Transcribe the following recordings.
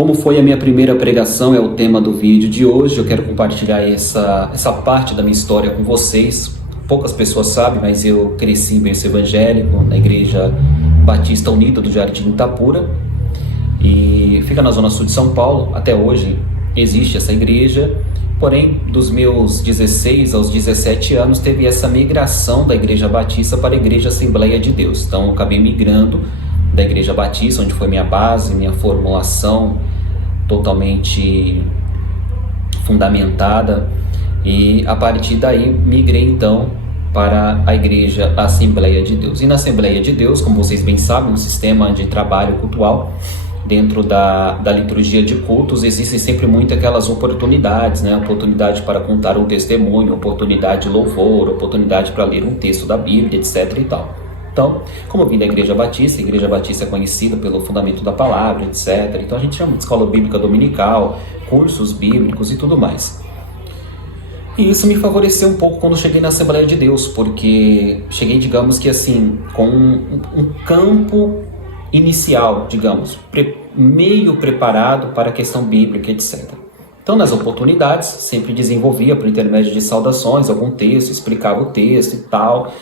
Como foi a minha primeira pregação é o tema do vídeo de hoje. Eu quero compartilhar essa parte da minha história com vocês. Poucas pessoas sabem, mas eu cresci em berço evangélico, na Igreja Batista Unida do Jardim Itapura. E fica na zona sul de São Paulo. Até hoje existe essa igreja. Porém, dos meus 16 aos 17 anos, teve essa migração da Igreja Batista para a Igreja Assembleia de Deus. Então, eu acabei migrando da Igreja Batista, onde foi minha base, minha formulação totalmente fundamentada, e a partir daí migrei então para a Igreja Assembleia de Deus. E na Assembleia de Deus, como vocês bem sabem, um sistema de trabalho cultual. Dentro da liturgia de cultos existem sempre muito aquelas oportunidades, né? Oportunidade para contar um testemunho, oportunidade de louvor, oportunidade para ler um texto da Bíblia, etc. e tal. Então, como eu vim da Igreja Batista, a Igreja Batista é conhecida pelo fundamento da palavra, etc. Então a gente chama de escola bíblica dominical, cursos bíblicos e tudo mais. E isso me favoreceu um pouco quando cheguei na Assembleia de Deus, porque cheguei, digamos que assim, com um campo inicial, digamos, meio preparado para a questão bíblica, etc. Então, nas oportunidades, sempre desenvolvia por intermédio de saudações algum texto, explicava o texto e tal.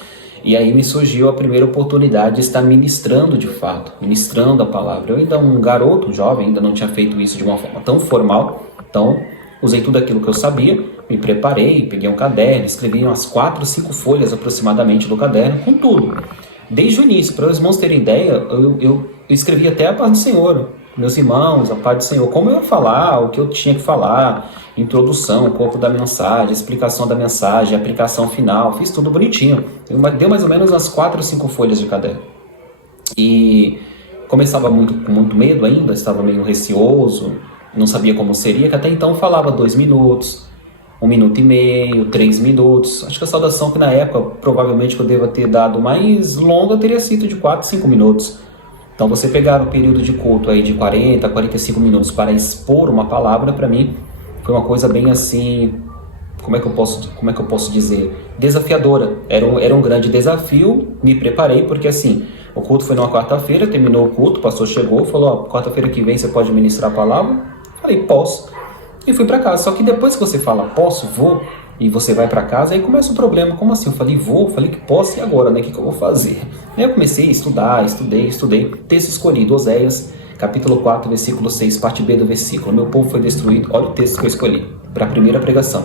E aí me surgiu a primeira oportunidade de estar ministrando de fato, ministrando a palavra. Eu ainda um garoto, um jovem, ainda não tinha feito isso de uma forma tão formal. Então, usei tudo aquilo que eu sabia, me preparei, peguei um caderno, escrevi umas 4, 5 folhas aproximadamente do caderno, com tudo. Desde o início, para os irmãos terem ideia, eu escrevi até a paz do Senhor, meus irmãos, a paz do Senhor, como eu ia falar, o que eu tinha que falar, introdução, o corpo da mensagem, explicação da mensagem, aplicação final, fiz tudo bonitinho. Deu mais ou menos umas 4 ou 5 folhas de caderno. E começava com muito medo ainda, estava meio receoso, não sabia como seria, que até então falava 2 minutos, 1 minuto e meio, 3 minutos. Acho que a saudação que na época, provavelmente que eu deva ter dado mais longa, teria sido de 4, 5 minutos. Então você pegar um período de culto aí de 40, 45 minutos para expor uma palavra, para mim, foi uma coisa bem assim, como é que eu posso dizer? Desafiadora. Era um grande desafio, me preparei, porque assim, o culto foi numa quarta-feira, terminou o culto, o pastor chegou, falou, quarta-feira que vem você pode ministrar a palavra? Falei, posso. E fui para casa. Só que depois que você fala posso, vou, e você vai para casa, aí começa o problema. Como assim? Eu falei vou, falei que posso, e agora, né? O que eu vou fazer? Aí eu comecei a estudar, estudei. Texto escolhido, Oséias, capítulo 4, versículo 6, parte B do versículo. O meu povo foi destruído. Olha o texto que eu escolhi para a primeira pregação.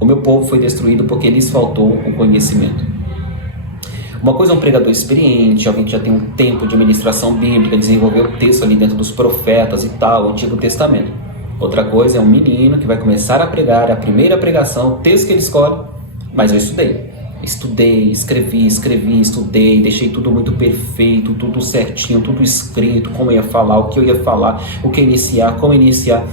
O meu povo foi destruído porque lhes faltou o conhecimento. Uma coisa é um pregador experiente, alguém que já tem um tempo de ministração bíblica, desenvolveu o texto ali dentro dos profetas e tal, o Antigo Testamento. Outra coisa é um menino que vai começar a pregar, a primeira pregação, o texto que ele escolhe, mas eu estudei, estudei, deixei tudo muito perfeito, tudo certinho, tudo escrito, como eu ia falar, o que eu ia falar, o que iniciar, como iniciar.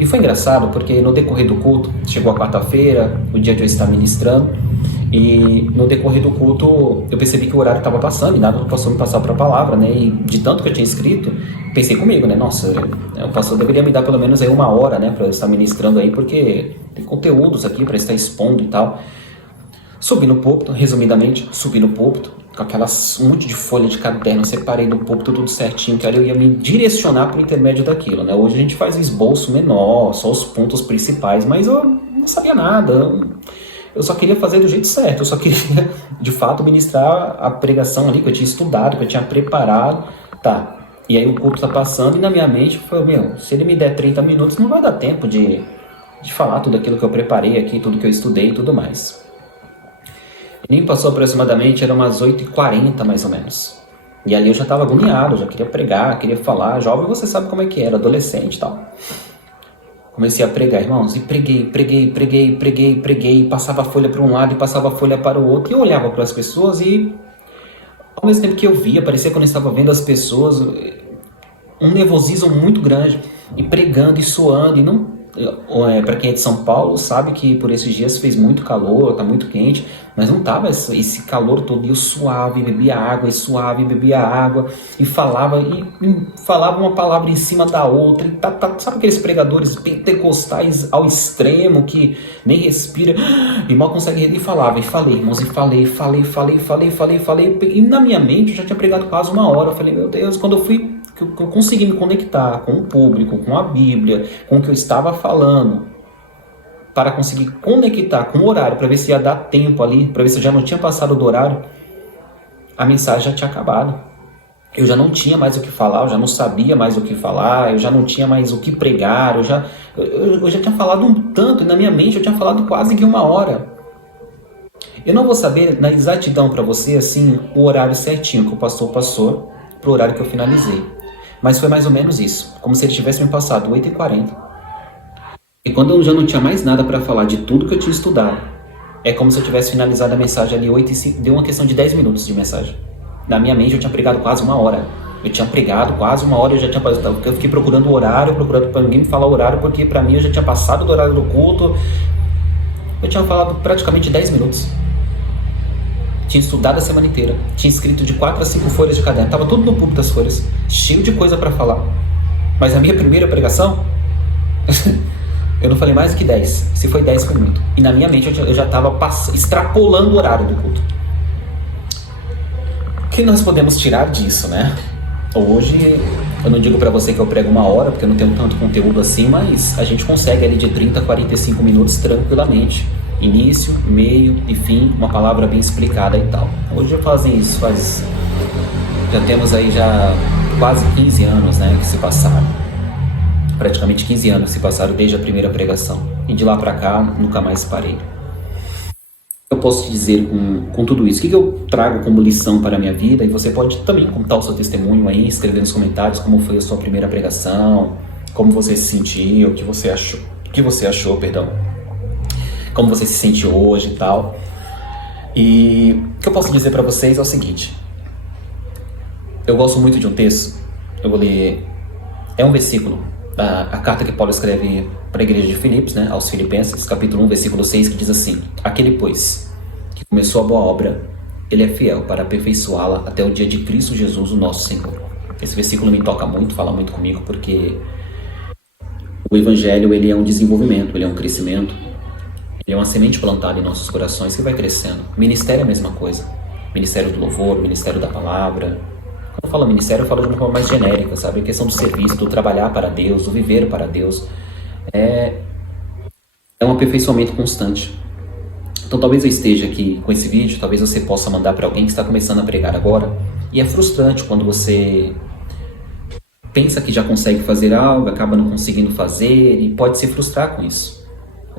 E foi engraçado porque no decorrer do culto, chegou a quarta-feira, o dia de eu estar ministrando, e no decorrer do culto eu percebi que o horário estava passando e nada do pastor me passar para a palavra, né? E de tanto que eu tinha escrito, pensei comigo, né? Nossa, o pastor deveria me dar pelo menos aí 1 hora, né? Para eu estar ministrando aí, porque tem conteúdos aqui para estar expondo e tal. Subi no púlpito, resumidamente, com aquelas um monte de folha de caderno, separei no púlpito tudo certinho, que ali eu ia me direcionar por intermédio daquilo, né? Hoje a gente faz esboço menor, só os pontos principais, mas eu não sabia nada, eu só queria fazer do jeito certo, eu só queria, de fato, ministrar a pregação ali que eu tinha estudado, que eu tinha preparado, tá. E aí o culto tá passando e na minha mente foi, se ele me der 30 minutos, não vai dar tempo de falar tudo aquilo que eu preparei aqui, tudo que eu estudei e tudo mais. E nem passou aproximadamente, eram umas 8h40 mais ou menos. E ali eu já estava agoniado, já queria pregar, queria falar, jovem você sabe como é que era, adolescente e tal. Comecei a pregar, irmãos, e preguei, passava a folha para um lado e passava a folha para o outro, e eu olhava para as pessoas e, ao mesmo tempo que eu via, parecia quando eu estava vendo as pessoas, um nervosismo muito grande, e pregando e suando, e não... Para quem é de São Paulo sabe que por esses dias fez muito calor, tá muito quente, mas não tava esse calor todo, e eu suava e bebia água, e falava uma palavra em cima da outra, e sabe aqueles pregadores pentecostais ao extremo que nem respira e mal consegue, e falava, e falei, irmãos, e falei, e na minha mente eu já tinha pregado quase 1 hora. Eu falei, meu Deus, quando eu fui que eu consegui me conectar com o público, com a Bíblia, com o que eu estava falando, para conseguir conectar com o horário, para ver se ia dar tempo ali, para ver se eu já não tinha passado do horário, a mensagem já tinha acabado. Eu já não tinha mais o que falar, eu já não sabia mais o que falar, eu já não tinha mais o que pregar, eu já tinha falado um tanto, e na minha mente eu tinha falado quase que 1 hora. Eu não vou saber na exatidão para você, assim, o horário certinho que o pastor passou para o horário que eu finalizei. Mas foi mais ou menos isso, como se ele tivesse me passado 8h40. E quando eu já não tinha mais nada para falar de tudo que eu tinha estudado, é como se eu tivesse finalizado a mensagem ali 8h05, deu uma questão de 10 minutos de mensagem. Na minha mente eu tinha pregado quase 1 hora. Eu tinha pregado quase 1 hora, eu fiquei procurando o horário, procurando para ninguém me falar o horário, porque para mim eu já tinha passado do horário do culto. Eu tinha falado praticamente 10 minutos. Tinha estudado a semana inteira, tinha escrito de 4 a 5 folhas de caderno, estava tudo no púlpito das folhas, cheio de coisa para falar. Mas a minha primeira pregação, eu não falei mais do que 10, se foi 10 foi muito. E na minha mente eu já estava extrapolando o horário do culto. O que nós podemos tirar disso, né? Hoje, eu não digo para você que eu prego 1 hora, porque eu não tenho tanto conteúdo assim, mas a gente consegue ali de 30 a 45 minutos tranquilamente. Início, meio e fim, uma palavra bem explicada e tal. Hoje já fazem isso, já temos aí já quase 15 anos, né, que se passaram. Praticamente 15 anos se passaram desde a primeira pregação. E de lá para cá, nunca mais parei. Eu posso te dizer com tudo isso? O que eu trago como lição para a minha vida? E você pode também contar o seu testemunho aí, escrever nos comentários como foi a sua primeira pregação, como você se sentiu, o que você achou, como você se sente hoje e tal. E o que eu posso dizer para vocês é o seguinte. Eu gosto muito de um texto, eu vou ler, é um versículo, a carta que Paulo escreve para a igreja de Filipos, né, aos Filipenses, capítulo 1, versículo 6, que diz assim: aquele, pois, que começou a boa obra, ele é fiel para aperfeiçoá-la até o dia de Cristo Jesus, o nosso Senhor. Esse versículo me toca muito, fala muito comigo, porque o Evangelho, ele é um desenvolvimento, ele é um crescimento, ele é uma semente plantada em nossos corações que vai crescendo. Ministério é a mesma coisa. Ministério do louvor, ministério da palavra. Quando eu falo ministério, eu falo de uma forma mais genérica, sabe? A questão do serviço, do trabalhar para Deus, do viver para Deus. É um aperfeiçoamento constante. Então talvez eu esteja aqui com esse vídeo, talvez você possa mandar para alguém que está começando a pregar agora. E é frustrante quando você pensa que já consegue fazer algo, acaba não conseguindo fazer e pode se frustrar com isso.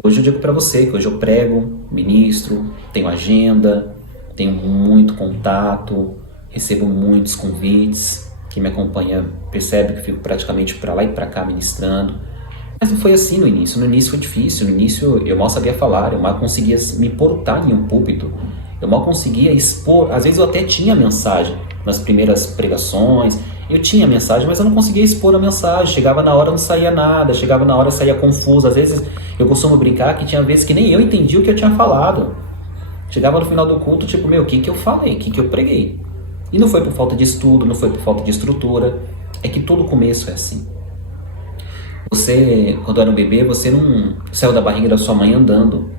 Hoje eu digo para você que hoje eu prego, ministro, tenho agenda, tenho muito contato, recebo muitos convites. Quem me acompanha percebe que fico praticamente para lá e para cá ministrando. Mas não foi assim no início. No início foi difícil. No início eu mal sabia falar, eu mal conseguia me portar em um púlpito. Eu mal conseguia expor. Às vezes eu até tinha mensagem nas primeiras pregações. Eu tinha mensagem, mas eu não conseguia expor a mensagem. Chegava na hora não saía nada, chegava na hora saía confuso. Às vezes eu costumo brincar que tinha vezes que nem eu entendi o que eu tinha falado. Chegava no final do culto, tipo, o que eu falei, o que eu preguei? E não foi por falta de estudo, não foi por falta de estrutura. É que todo começo é assim. Você, quando era um bebê, você não saiu da barriga da sua mãe andando.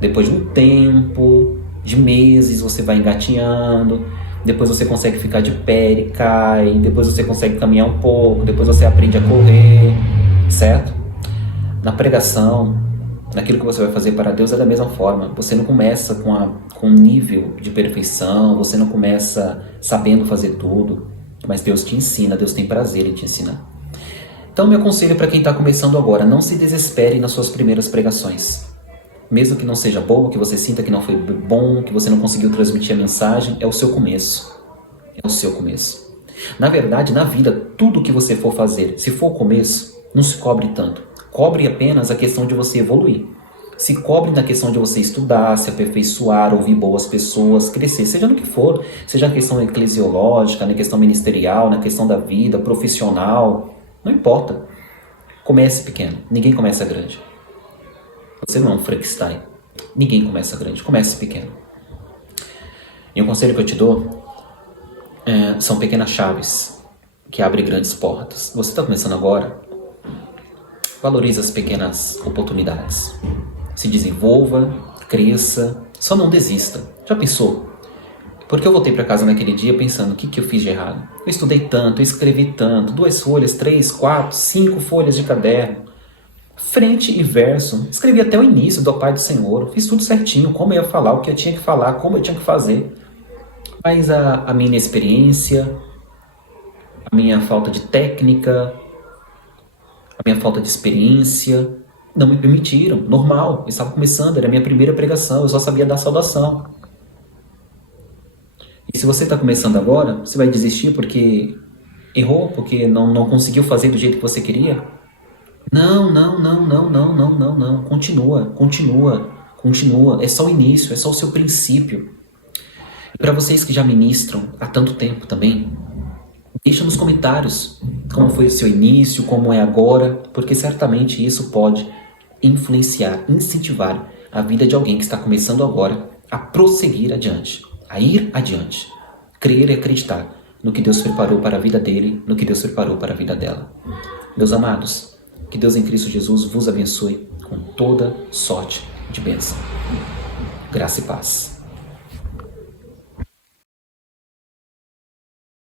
Depois de um tempo, de meses, você vai engatinhando. Depois você consegue ficar de pé e cai. Depois você consegue caminhar um pouco. Depois você aprende a correr, certo? Na pregação, naquilo que você vai fazer para Deus é da mesma forma. Você não começa com um nível de perfeição. Você não começa sabendo fazer tudo. Mas Deus te ensina, Deus tem prazer em te ensinar. Então, meu conselho para quem está começando agora: não se desespere nas suas primeiras pregações. Mesmo que não seja boa, que você sinta que não foi bom, que você não conseguiu transmitir a mensagem, é o seu começo. É o seu começo. Na verdade, na vida, tudo que você for fazer, se for o começo, não se cobre tanto. Cobre apenas a questão de você evoluir. Se cobre na questão de você estudar, se aperfeiçoar, ouvir boas pessoas, crescer, seja no que for, seja na questão eclesiológica, na questão ministerial, na questão da vida, profissional. Não importa. Comece pequeno. Ninguém começa grande. Você não é um Frankenstein. Ninguém começa grande. Comece pequeno. E um conselho que eu te dou são pequenas chaves que abrem grandes portas. Você está começando agora? Valorize as pequenas oportunidades. Se desenvolva, cresça. Só não desista. Já pensou? Porque eu voltei para casa naquele dia pensando, o que eu fiz de errado? Eu estudei tanto, eu escrevi tanto, 2 folhas, 3, 4, 5 folhas de caderno, frente e verso, escrevi até o início do Pai do Senhor, fiz tudo certinho, como eu ia falar, o que eu tinha que falar, como eu tinha que fazer. Mas a minha inexperiência, a minha falta de técnica, a minha falta de experiência, não me permitiram. Normal, eu estava começando, era a minha primeira pregação, eu só sabia dar saudação. E se você está começando agora, você vai desistir porque errou, porque não conseguiu fazer do jeito que você queria? Não, não, não, não, não, não, não, não. Continua, continua, continua. É só o início, é só o seu princípio. E para vocês que já ministram há tanto tempo também, deixa nos comentários como foi o seu início, como é agora, porque certamente isso pode influenciar, incentivar a vida de alguém que está começando agora a prosseguir adiante, a ir adiante, crer e acreditar no que Deus preparou para a vida dele, no que Deus preparou para a vida dela. Meus amados, que Deus em Cristo Jesus vos abençoe com toda sorte de bênção. Graça e paz.